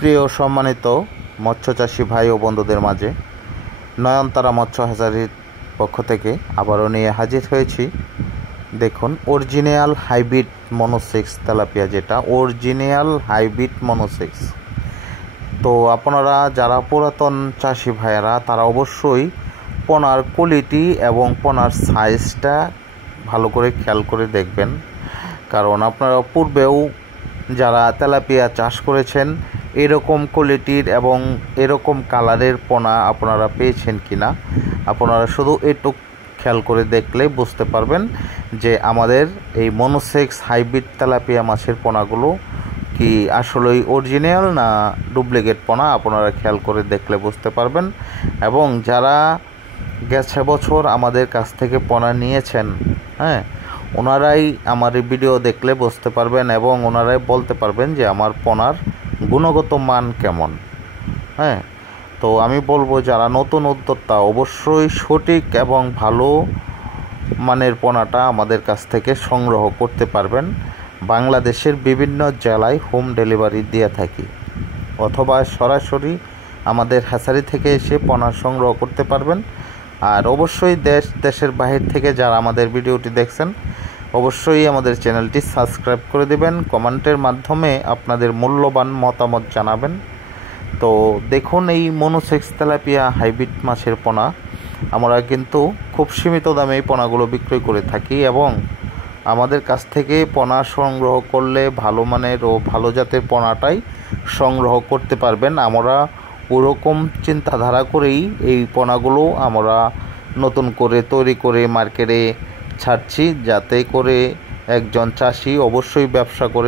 প্রিয় সম্মানিত মৎস্যচাষী ভাই ও বন্ধুদের মাঝে নয়নতারা মৎস্য হ্যাচারির পক্ষ থেকে আবারও নিয়ে হাজির হয়েছি। দেখুন, অরিজিনাল হাইব্রিড মনোসেক্স তেলাপিয়া, যেটা অরিজিনাল হাইব্রিড মনোসেক্স। তো আপনারা যারা পুরাতন চাষি ভাইয়েরা তারা অবশ্যই পোনার কোয়ালিটি এবং পোনার সাইজটা ভালো করে খেয়াল করে দেখবেন, কারণ আপনারা পূর্বেও যারা তেলাপিয়া চাষ করেছেন এরকম কোয়ালিটির এবং এরকম কালারের পোনা আপনারা পেয়েছেন কিনা, আপনারা শুধু একটু খেয়াল করে দেখলে বুঝতে পারবেন যে আমাদের এই মনোসেক্স হাইব্রিড তেলাপিয়া মাছের পোনাগুলো কি আসলেই অরিজিনাল না ডুপ্লিকেট পোনা, আপনারা খেয়াল করে দেখলে বুঝতে পারবেন। এবং যারা গেছে বছর আমাদের কাছ থেকে পোনা নিয়েছেন, ওনারাই আমার এই ভিডিও দেখলে বুঝতে পারবেন এবং ওনারাই বলতে পারবেন যে আমার পোনার গুণগত মান কেমন। তো আমি বলবো যারা নতুন উদ্যোক্তা অবশ্যই সঠিক এবং ভালো মানের পোনাটা আমাদের কাছ থেকে সংগ্রহ করতে পারবেন। বাংলাদেশের বিভিন্ন জেলায় হোম ডেলিভারি দিয়ে থাকি, অথবা সরাসরি আমাদের হ্যাচারি থেকে এসে পোনা সংগ্রহ করতে পারবেন। আর অবশ্যই দেশের বাহির থেকে যারা আমাদের ভিডিওটি দেখছেন অবশ্যই আমাদের চ্যানেলটি সাবস্ক্রাইব করে দেবেন, কমেন্টের মাধ্যমে আপনাদের মূল্যবান মতামত জানাবেন। তো দেখুন, এই মনোসেক্স তেলাপিয়া হাইব্রিড মাছের পোনা আমরা কিন্তু খুব সীমিত দামে এই পোনাগুলো বিক্রয় করে থাকি এবং আমাদের কাছ থেকে পোনা সংগ্রহ করলে ভালো মানের ও ভালো জাতের পোনাটাই সংগ্রহ করতে পারবেন। আমরা ওরকম চিন্তাধারা করেই এই পোনাগুলো আমরা নতুন করে তৈরি করে মার্কেটে ছাড়ছি, যাতে করে একজন চাষি অবশ্যই ব্যবসা করে